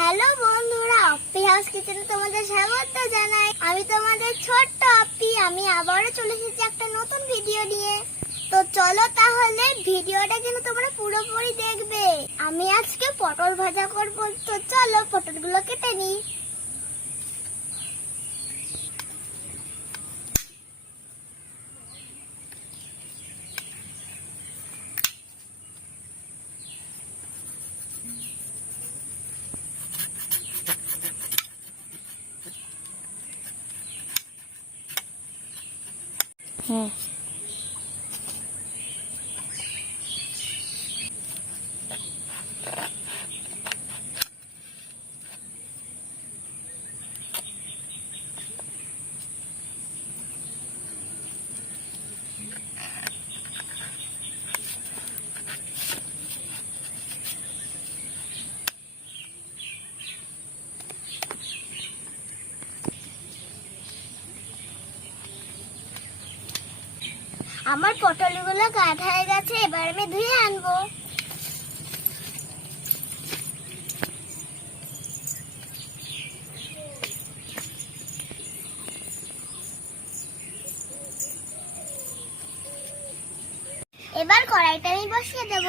Hello বন্ধুরা, অপ্পি house কিচেনে তোমাদের স্বাগত জানাই। আমি তোমাদের ছোট্ট অপ্পি, আমি আবারও চলে এসেছি একটা নতুন ভিডিও নিয়ে। তো চলো তাহলে ভিডিওটা কিন্তু তোমরা পুরোপুরি দেখবে। আমি আজকে পটল ভাজা করব, তো চলো পটলগুলো কেটে নিই। 嗯。আমার পটলগুলো কাটা হয়ে গেছে, এবার আমি ধুয়ে আনব। এবার কড়াইটা আমি বসিয়ে দেব।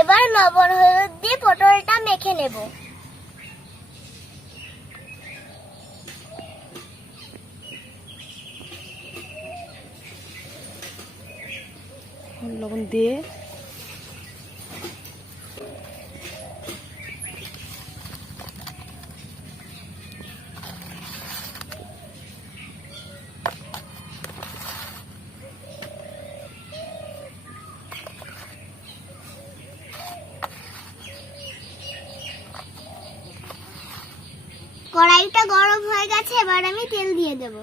এবার লবণ হলুদ দিয়ে পটলটা মেখে নেব। লবণ দিয়ে কড়াইটা গরম হয়ে গেছে এবার আমি তেল দিয়ে দেব।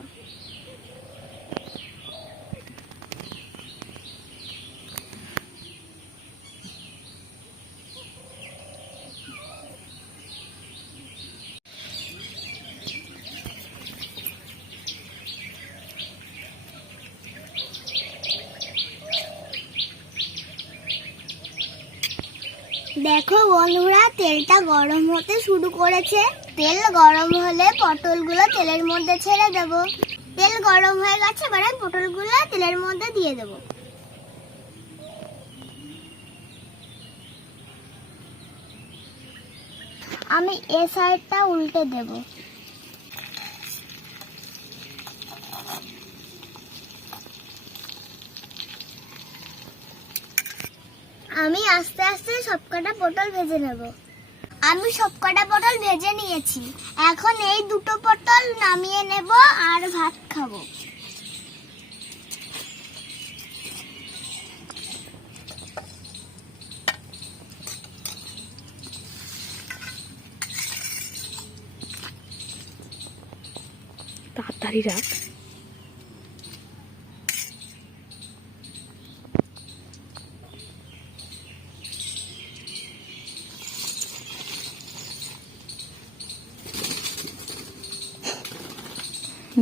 দেখো বন্ধুরা, তেলটা গরম হতে শুরু করেছে। তেল গরম হলে পটলগুলো তেলের মধ্যে ছেড়ে দেব। তেল গরম হয়ে গেছে, এবার পটলগুলো তেলের মধ্যে দিয়ে দেব। আমি এ সাইডটা উল্টে দেব। আমি আস্তে আস্তে সবকটা পটল ভেজে নেব। আমি সবকটা পটল ভেজে নিয়েছি। এখন এই দুটো পটল নামিয়ে নেব আর ভাত খাব। তাড়াতাড়ি রাখ।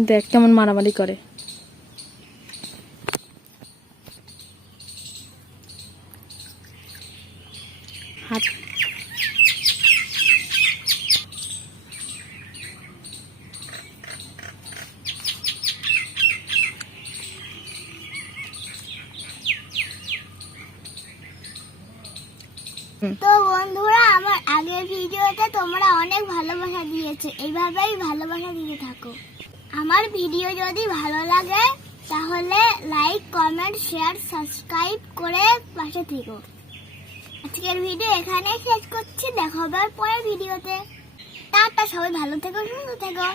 দেখ কেমন মারামারি করে। তো বন্ধুরা, আমার আগের ভিডিওতে তোমরা অনেক ভালোবাসা দিয়েছ। এইভাবেই ভালোবাসা দিতে থাকো। আমার ভিডিও যদি ভালো লাগে, তাহলে লাইক কমেন্ট শেয়ার সাবস্ক্রাইব করে পাশে থেকো। আজকের ভিডিও এখানে শেষ করছি। দেখাবার পরে ভিডিওতে টাটা, সবাই ভালো থেকো, সুস্থ থেকো।